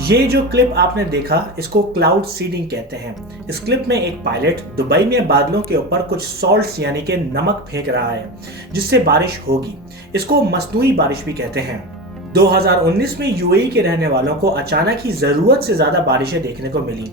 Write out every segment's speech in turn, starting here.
ये जो क्लिप आपने देखा इसको क्लाउड सीडिंग कहते हैं। इस क्लिप में एक पायलट दुबई में बादलों के ऊपर कुछ सॉल्ट्स यानी कि नमक फेंक रहा है जिससे बारिश होगी। इसको मसनूई बारिश भी कहते हैं। 2019 में यूएई के रहने वालों को अचानक ही जरूरत से ज्यादा बारिशें देखने को मिली।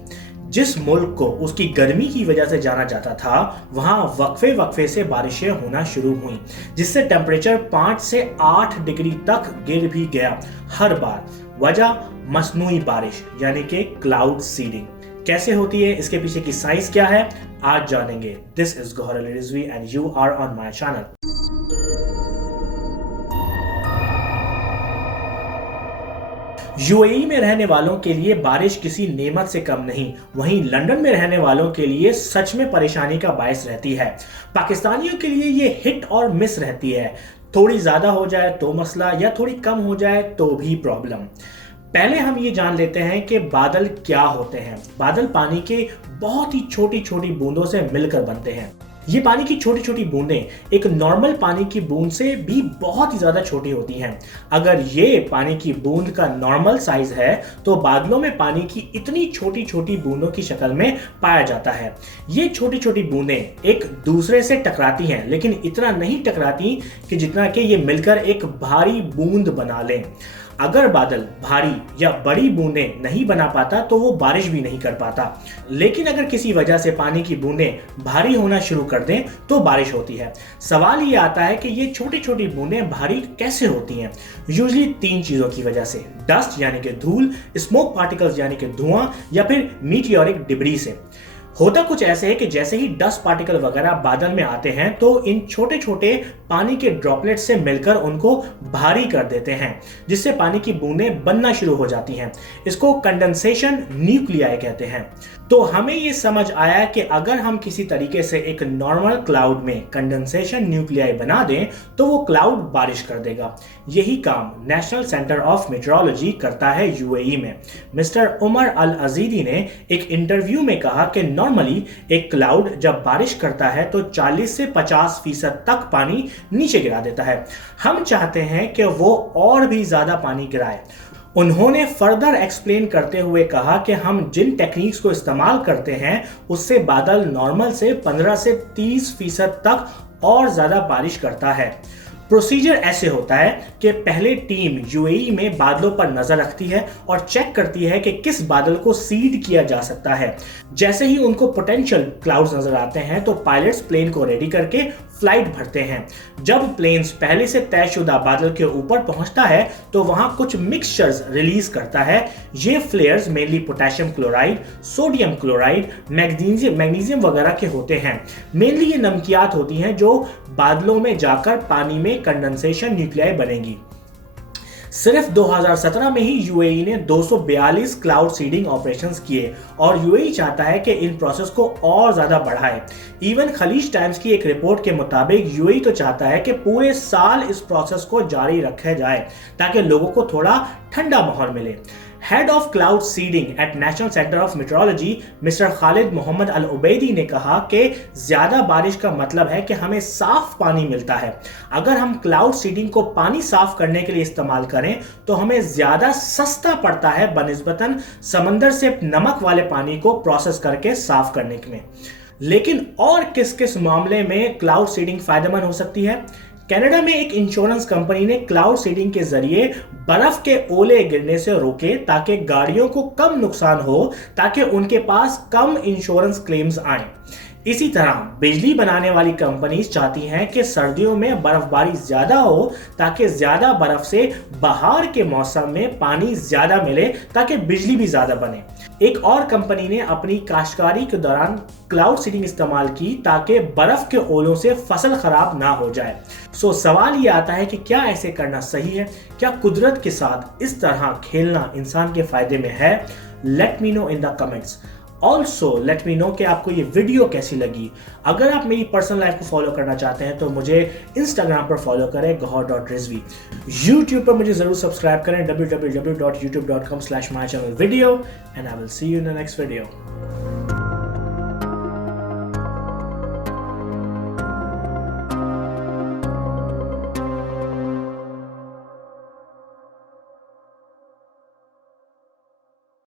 जिस मुल्क को उसकी गर्मी की वजह से जाना जाता था वहां वक्फे वक्फे से बारिशें होना शुरू हुई जिससे टेम्परेचर 5 से 8 डिग्री तक गिर भी गया हर बार। वजह मसनूई बारिश यानी कि क्लाउड सीडिंग। कैसे होती है, इसके पीछे की साइंस क्या है, आज जानेंगे। This is Gauhar Ali Rizvi and you are on my channel. UAE में रहने वालों के लिए बारिश किसी नेमत से कम नहीं, वहीं लंदन में रहने वालों के लिए सच में परेशानी का बायस रहती है। पाकिस्तानियों के लिए ये हिट और मिस रहती है। थोड़ी ज्यादा हो जाए तो मसला, या थोड़ी कम हो जाए तो भी प्रॉब्लम। पहले हम ये जान लेते हैं कि बादल क्या होते हैं। बादल पानी के बहुत ही छोटी छोटी बूंदों से मिलकर बनते हैं। ये पानी की छोटी छोटी बूंदें एक नॉर्मल पानी की बूंद से भी बहुत ही ज्यादा छोटी होती हैं। अगर ये पानी की बूंद का नॉर्मल साइज है तो बादलों में पानी की इतनी छोटी छोटी बूंदों की शक्ल में पाया जाता है। ये छोटी छोटी बूंदें एक दूसरे से टकराती हैं, लेकिन इतना नहीं टकराती कि जितना कि ये मिलकर एक भारी बूंद बना लें। अगर बादल भारी या बड़ी बूंदें नहीं बना पाता तो वो बारिश भी नहीं कर पाता, लेकिन अगर किसी वजह से पानी की बूंदें भारी होना शुरू कर दें तो बारिश होती है। सवाल ये आता है कि ये छोटी छोटी बूंदें भारी कैसे होती हैं। यूजुअली 3 चीजों की वजह से: डस्ट यानी कि धूल, स्मोक पार्टिकल्स यानी कि धुआं, या फिर मीटियोरिक डिब्री से। होता कुछ ऐसे है कि जैसे ही डस्ट पार्टिकल वगैरह बादल में आते हैं तो इन छोटे छोटे पानी के ड्रॉपलेट से मिलकर उनको भारी कर देते हैं, जिससे पानी की बूंदें बनना शुरू हो जाती हैं। इसको कंडेंसेशन न्यूक्लियाई कहते हैं। तो हमें ये समझ आया कि अगर हम किसी तरीके से एक नॉर्मल क्लाउड में कंडेंसेशन न्यूक्लियाई बना दें तो वो क्लाउड बारिश कर देगा। यही काम नेशनल सेंटर ऑफ मेट्रोलॉजी करता है यूएई में। मिस्टर उमर अल अजीदी ने एक इंटरव्यू में कहा कि नॉर्मली एक क्लाउड जब बारिश करता है तो 40 से 50% तक पानी नीचे गिरा देता है। हम चाहते हैं कि वो और भी ज्यादा पानी गिराए। उन्होंने फर्दर एक्सप्लेन करते हुए कहा कि हम जिन टेक्निक्स को इस्तेमाल करते हैं उससे बादल नॉर्मल से 15 से 30% तक और ज्यादा बारिश करता है। प्रोसीजर ऐसे होता है कि पहले टीम यूएई में बादलों पर नजर रखती है और चेक करती है कि किस बादल को सीड किया जा सकता है। जैसे ही उनको पोटेंशियल क्लाउड्स नजर आते हैं तो पायलट्स प्लेन को रेडी करके फ्लाइट भरते हैं। जब प्लेन्स पहले से तयशुदा बादल के ऊपर पहुंचता है तो वहां कुछ मिक्सचर्स रिलीज करता है। ये फ्लेयर्स mainly potassium chloride, sodium chloride, magnesium वगैरह के होते हैं। मेनली ये नमकियात होती हैं जो बादलों में जाकर पानी में कंडेंसेशन न्यूक्लियाई बनेगी। सिर्फ 2017 में ही यूएई ने 242 क्लाउड सीडिंग ऑपरेशंस किए और यूएई चाहता है कि इन प्रोसेस को और ज्यादा बढ़ाए। इवन खलीज टाइम्स की एक रिपोर्ट के मुताबिक यूएई तो चाहता है कि पूरे साल इस प्रोसेस को जारी रखा जाए ताकि लोगों को थोड़ा ठंडा माहौल मिले। Head of cloud seeding at National Center of Meteorology mister Khalid Mohammed Al Ubaidi ने कहा कि ज्यादा बारिश का मतलब है कि हमें साफ पानी मिलता है। अगर हम क्लाउड सीडिंग को पानी साफ करने के लिए इस्तेमाल करें तो हमें ज्यादा सस्ता पड़ता है बनिस्बतन समंदर से नमक वाले पानी को प्रोसेस करके साफ करने में। लेकिन और किस किस मामले में क्लाउड सीडिंग फायदेमंद हो सकती है? कनाडा में एक इंश्योरेंस कंपनी ने क्लाउड सीडिंग के जरिए बर्फ के ओले गिरने से रोके ताकि गाड़ियों को कम नुकसान हो, ताकि उनके पास कम इंश्योरेंस क्लेम्स आए। इसी तरह बिजली बनाने वाली कंपनीज चाहती हैं कि सर्दियों में बर्फबारी ज्यादा हो ताकि ज्यादा बर्फ से बाहर के मौसम में पानी ज्यादा मिले ताकि बिजली भी ज्यादा बने। एक और कंपनी ने अपनी काश्तकारी के दौरान क्लाउड सीडिंग इस्तेमाल की ताकि बर्फ के ओलों से फसल खराब ना हो जाए। सवाल ये आता है कि क्या ऐसे करना सही है? क्या कुदरत के साथ इस तरह खेलना इंसान के फायदे में है? Let me know in the comments. Also let me know कि आपको ये वीडियो कैसी लगी। अगर आप मेरी पर्सनल लाइफ को फॉलो करना चाहते हैं तो मुझे इंस्टाग्राम पर फॉलो करें gauhar.rizvi। यूट्यूब पर मुझे जरूर सब्सक्राइब करें www.youtube.com/mychannelvideo and I will see you in the next video।